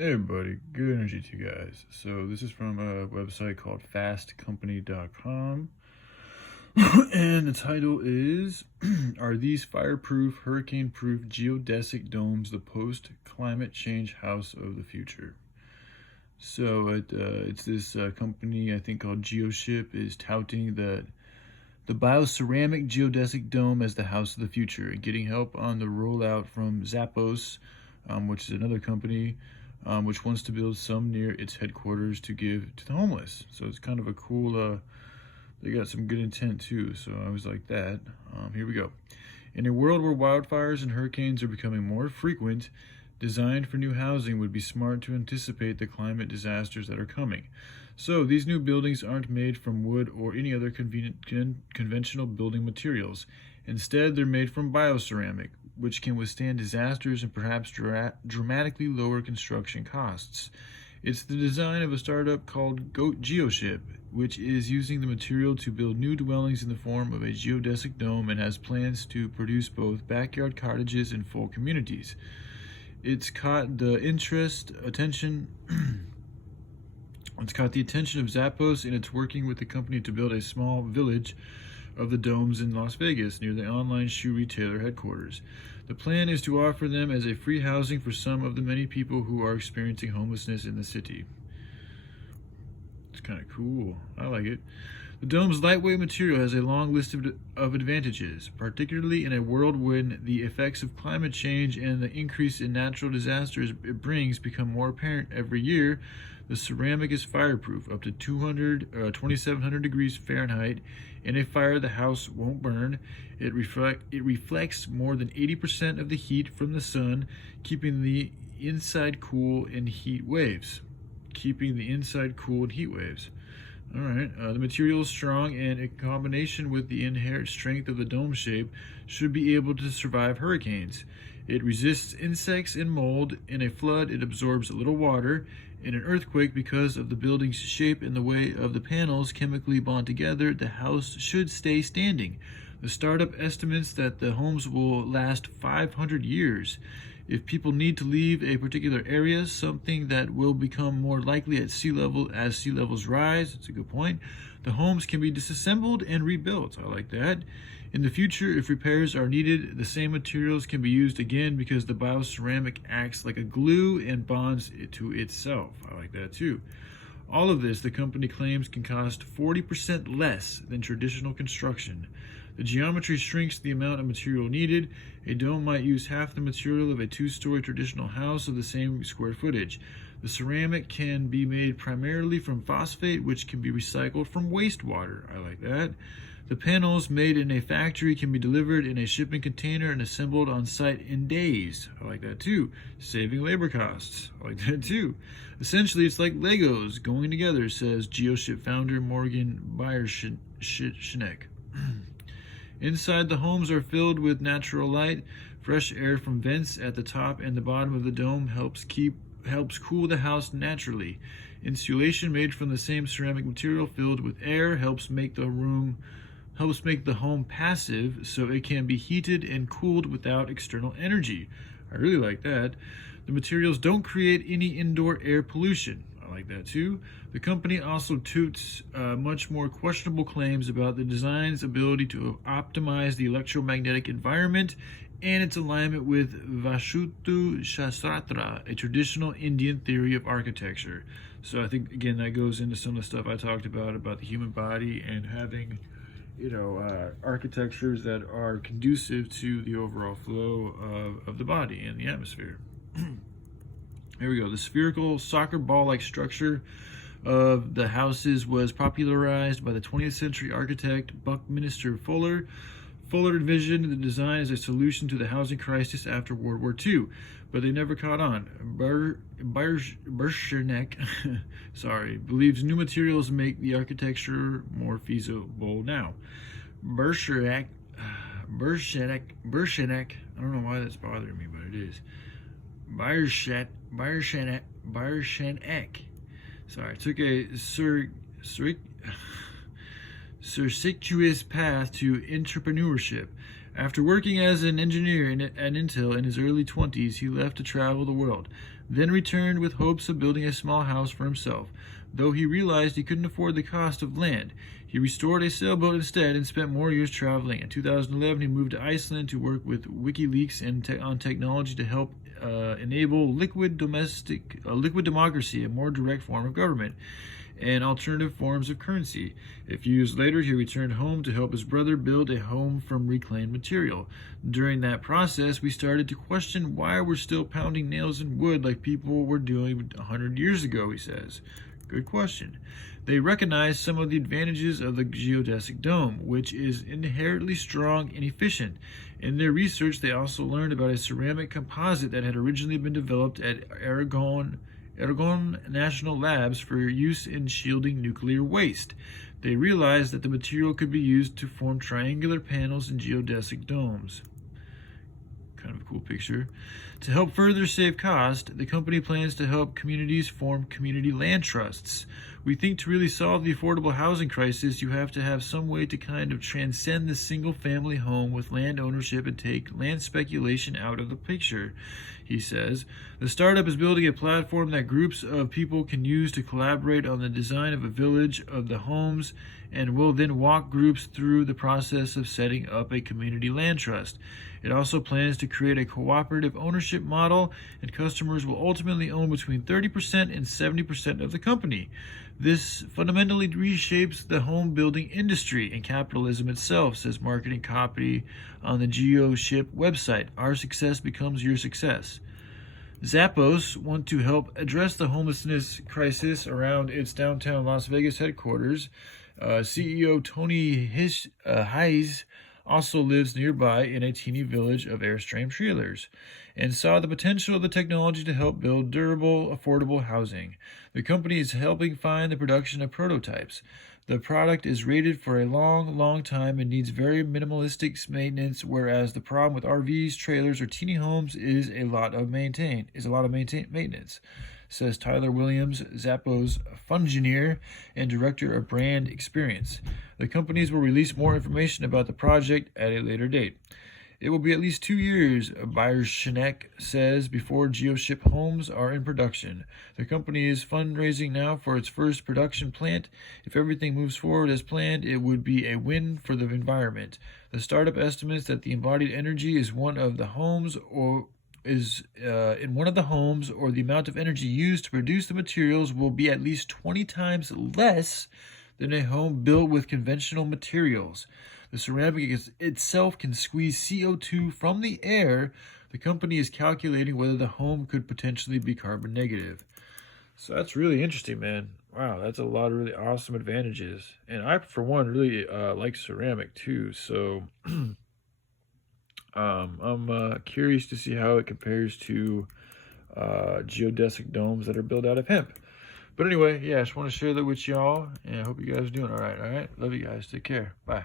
Hey everybody, good energy to you guys. So this is from a website called fastcompany.com and the title is Are These Fireproof, Hurricane-Proof Geodesic Domes the Post-Climate Change House of the Future? So it's this company I think called GeoShip is touting that the bioceramic geodesic dome as the house of the future and getting help on the rollout from Zappos, which is another company which wants to build some near its headquarters to give to the homeless. So it's kind of a cool, they got some good intent too, so I was like that. Here we go. In a world where wildfires and hurricanes are becoming more frequent, designed for new housing would be smart to anticipate the climate disasters that are coming. So these new buildings aren't made from wood or any other conventional building materials. Instead, they're made from bioceramic, which can withstand disasters and perhaps dramatically lower construction costs. It's the design of a startup called GeoShip, which is using the material to build new dwellings in the form of a geodesic dome and has plans to produce both backyard cottages and full communities. It's caught the attention of Zappos, and it's working with the company to build a small village of the domes in Las Vegas near the online shoe retailer headquarters. The plan is to offer them as a free housing for some of the many people who are experiencing homelessness in the city. It's kind of cool. I like it. The dome's lightweight material has a long list of advantages, particularly in a world when the effects of climate change and the increase in natural disasters it brings become more apparent every year. The ceramic is fireproof up to 2,700 degrees Fahrenheit. In a fire, the house won't burn. It reflects more than 80% of the heat from the sun, keeping the inside cool in heat waves. All right, the material is strong, and in combination with the inherent strength of the dome shape, should be able to survive hurricanes. It resists insects and mold. In a flood, it absorbs little water. In an earthquake, because of the building's shape and the way of the panels chemically bond together, the house should stay standing. The startup estimates that the homes will last 500 years. If people need to leave a particular area, something that will become more likely at sea level as sea levels rise, it's a good point, the homes can be disassembled and rebuilt. I like that. In the future, if repairs are needed, the same materials can be used again because the bioceramic acts like a glue and bonds it to itself. I like that too. All of this, the company claims, can cost 40% less than traditional construction. The geometry shrinks the amount of material needed. A dome might use half the material of a two-story traditional house of the same square footage. The ceramic can be made primarily from phosphate, which can be recycled from wastewater. I like that. The panels made in a factory can be delivered in a shipping container and assembled on site in days. I like that too. Saving labor costs. I like that too. Essentially, it's like Legos going together, says GeoShip founder Morgan Bierschinek. Inside, the homes are filled with natural light. Fresh air from vents at the top and the bottom of the dome helps cool the house naturally. Insulation made from the same ceramic material filled with air helps make the home passive so it can be heated and cooled without external energy. I really like that. The materials don't create any indoor air pollution. I like that too. The company also toots much more questionable claims about the design's ability to optimize the electromagnetic environment and its alignment with Vastutu Shastra, a traditional Indian theory of architecture. So I think, again, that goes into some of the stuff I talked about the human body and having, architectures that are conducive to the overall flow of the body and the atmosphere. Here we go. The spherical soccer ball-like structure of the houses was popularized by the 20th century architect Buckminster Fuller. Fuller envisioned the design as a solution to the housing crisis after World War II, but they never caught on. Bierschinek believes new materials make the architecture more feasible now. Bierschinek, I don't know why that's bothering me, but it is. Bierschinek. Sorry, took a circuitous path to entrepreneurship. After working as an engineer at Intel in his early 20s, he left to travel the world. then returned with hopes of building a small house for himself. Though he realized he couldn't afford the cost of land, he restored a sailboat instead and spent more years traveling. In 2011, he moved to Iceland to work with WikiLeaks on technology to help enable liquid democracy, a more direct form of government, and alternative forms of currency. A few years later, he returned home to help his brother build a home from reclaimed material. During that process, we started to question why we're still pounding nails in wood like people were doing 100 years ago, he says. Good question. They recognized some of the advantages of the geodesic dome, which is inherently strong and efficient. In their research, they also learned about a ceramic composite that had originally been developed at Aragon National Labs for use in shielding nuclear waste. They realized that the material could be used to form triangular panels in geodesic domes. Kind of a cool picture. To help further save cost, the company plans to help communities form community land trusts. We think to really solve the affordable housing crisis, you have to have some way to kind of transcend the single-family home with land ownership and take land speculation out of the picture, he says. The startup is building a platform that groups of people can use to collaborate on the design of a village of the homes and will then walk groups through the process of setting up a community land trust. It also plans to create a cooperative ownership model, and customers will ultimately own between 30% and 70% of the company. This fundamentally reshapes the home building industry and capitalism itself, says marketing copy on the GeoShip website. Our success becomes your success. Zappos want to help address the homelessness crisis around its downtown Las Vegas headquarters. CEO Tony Hayes also lives nearby in a teeny village of Airstream trailers and saw the potential of the technology to help build durable, affordable housing. The company is helping find the production of prototypes. The product is rated for a long time and needs very minimalistic maintenance, whereas the problem with RVs, trailers, or teeny homes is a lot of maintenance, says Tyler Williams, Zappos Fungineer and Director of Brand Experience. The companies will release more information about the project at a later date. It will be at least 2 years, bioceramic says, before GeoShip homes are in production. The company is fundraising now for its first production plant. If everything moves forward as planned, it would be a win for the environment. The startup estimates that the embodied energy is in one of the homes or the amount of energy used to produce the materials will be at least 20 times less than a home built with conventional materials. The ceramic itself can squeeze CO2 from the air. The company is calculating whether the home could potentially be carbon negative. So that's really interesting, man. Wow, that's a lot of really awesome advantages. And I, for one, really like ceramic too. So I'm curious to see how it compares to geodesic domes that are built out of hemp. But anyway, yeah, I just want to share that with y'all, and I hope you guys are doing all right. Love you guys. Take care. Bye.